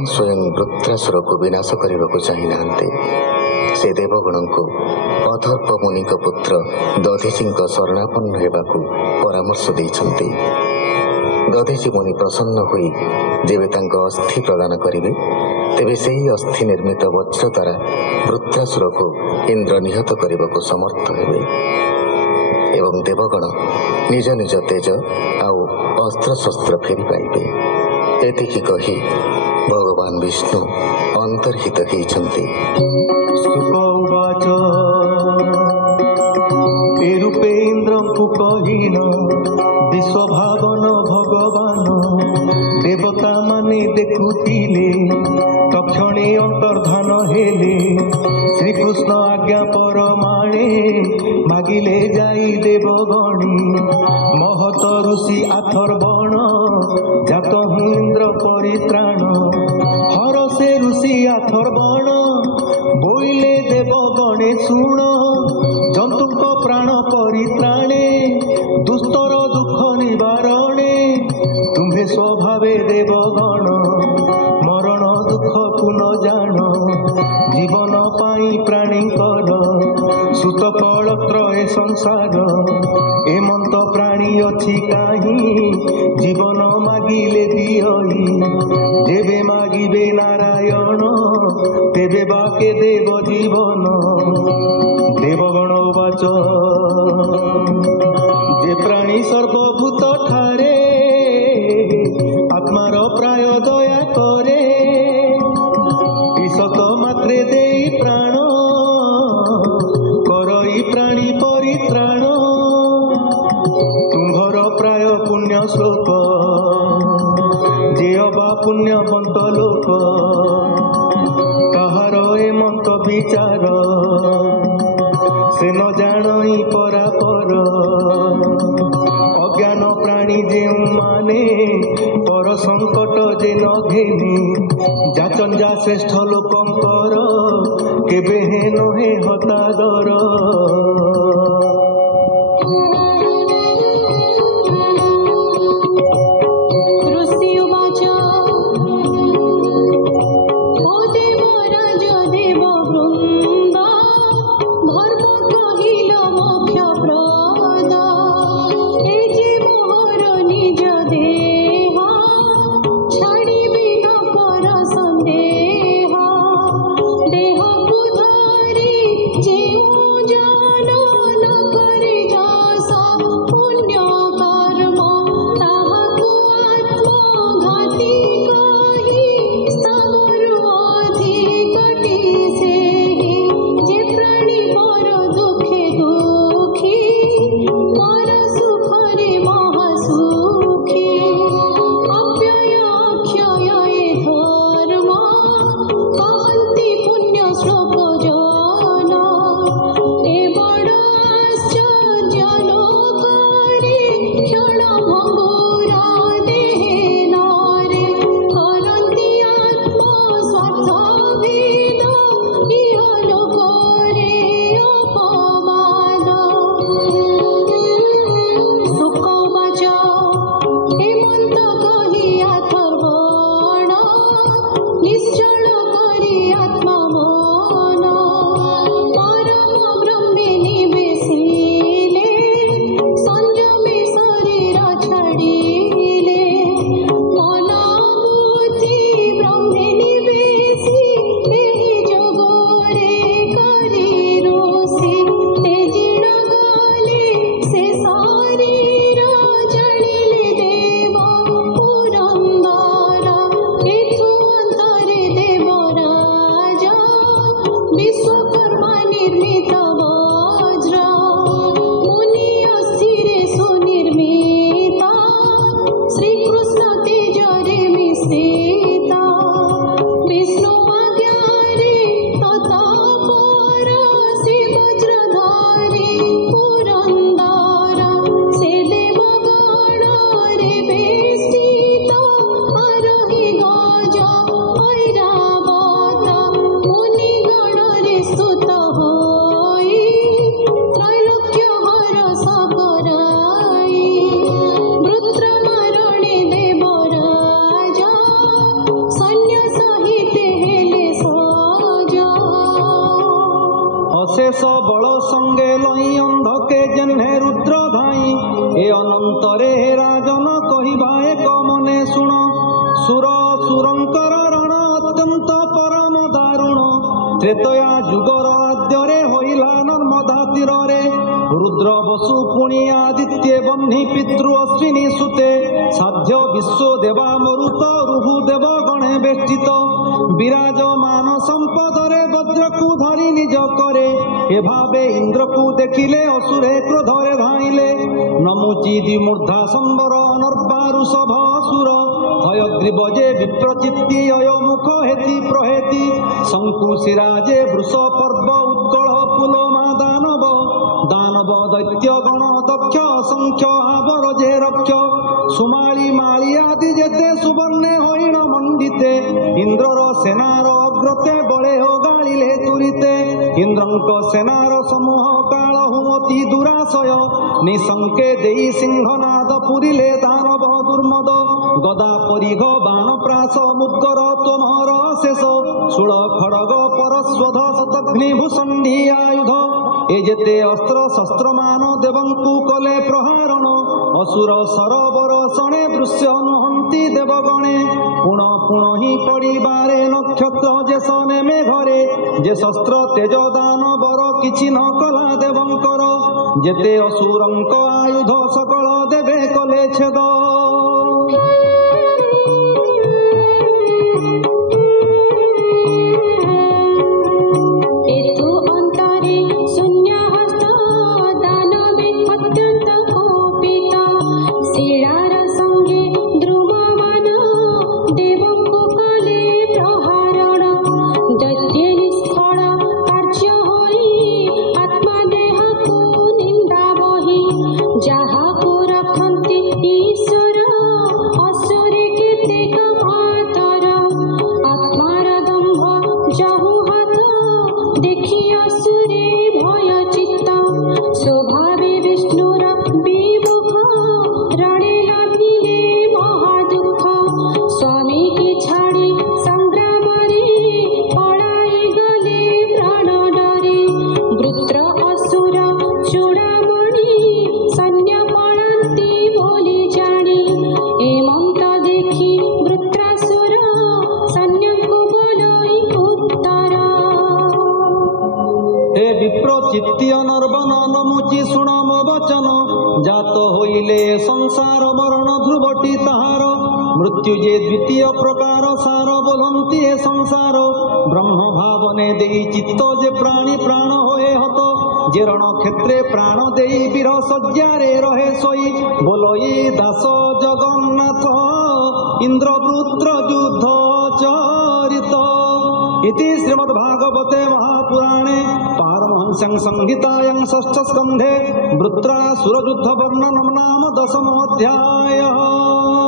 भगवान स्वयं वृत्रासुर को विनाश करने को चाहिए से देवगण को अधर्प मुनि पुत्र दधीची शरणापन्न होगाकू परामर्श देइछन्ति। दधीची मुनि प्रसन्न होई जेबे तांको अस्थि प्रदान करिवे तेबे सेही अस्थि निर्मित वज्र द्वारा वृत्रासुर को इंद्र निहत करने को समर्थ हेबे एवं देवगण निज निज तेज आउ अस्त्र शस्त्र फेरी पाइबे। एतिकी कही भगवान विष्णु अंतर्हित होइछन्ति। सुकौवाच ए रूपे इंद्रंकु कहिन विश्वभावन भगवान देवता माने देखुतिले तक्षणे अंतर्धान हेले श्रीकृष्ण आज्ञा परमाणे मागिले जाई देवगणी महत ऋषि आथर्वण जातहु इंद्र परित्राण हर से ऋषि आथर्वण बोइले देवगणे शुण जंतुक प्राण परित्राणे दुस्तर दुख निवारणे तुम्हे स्वभावे देवगण मरण दुख को न जान जीवन पाई प्राणीकर सुत कलत्र ए संसार एमंत प्राणी अच्छी काहीं जीवन मागिले दियई जेबे मागिबे नारायण तेबे बाके देव जीवन। देवगण वाच जे प्राणी सर्वभूत ठारे आत्मार प्राय दया करे ईशत मात्रे देई प्राण करई प्राणी परित्राण तुम्भर प्राय पुण्य श्लोक जे अबा पुण्यवंत लोक ताहार एमंत विचार से न जानई परापर अज्ञान प्राणी जेउ माने पर संकट जे न घेनी जाचन जा श्रेष्ठ लोकंकर केबे हे नहे हतादर। देह को धारी जेऊ जानो न सुर सुरंकर रण अत्यंत परम दारुण त्रेतया जुगर आद्यरे होइला नर्मदा तीरे रुद्र बसु पुणी आदित्य बह्नि पितृ अश्विनी सुते साध्य विश्व देवा मरुत रुहु देव गणे बेष्टित विराजमान संपदरे वज्रकु धरि निज करे ए भावे इंद्रकु देखिले असुरे क्रोधरे धाइले नमुची द्विमूर्धा संबर अनर्बारु सभासुर हयग्रीव जे विप्रचित्ति अयमुख हेति प्रहेति शंकुशिराजे वृष पर्व उत्कल पुलोमा दानव दानव दैत्य गण दक्ष संख्य आवर जे रक्ष सुमाली माली आदि जेते सुवर्णे हरिण मंडिते इंद्रर सेनार अग्रते बळे हो गालिले तुरिते इंद्रंक सेनार समूह काल हुमति दुराशय निशंके देई सिंहनाद पुरिले दानव दुर्मद गदा परिघ बाण प्रास मुद्गर तोमर शेष शूल खड़ग परस्वध शतघ्नि भूषण्डी आयुध ए जेते अस्त्र शस्त्र मान देवंकु कले प्रहारण असुर सरोवर शणे दृश्य नुहंती देवगणे पुण पुण ही पड़िबारे नक्षत्र जे सने मेघरे जे शस्त्र तेज दान बर किछि न कला देवंकर जेते असुरंक आयुध सकल देवे कले छेद संसार मरण ध्रुवटी ताहार मृत्यु जे द्वितीय प्रकार सार बोलंती ए संसार ब्रह्म भावने देई चित्त जे प्राणी प्राण होए हत जे रण क्षेत्रे प्राण देई वीर सज्जारे रहे सोई बोलई दास जगन्नाथ इंद्रवृत्र युद्ध चरित इति श्रीमद्भागवते महापुराणे पारमहंस्यां संहितायां षष्ठ स्कन्धे वृत्रासुरयुद्ध वर्णनं नाम 10 अध्यायः।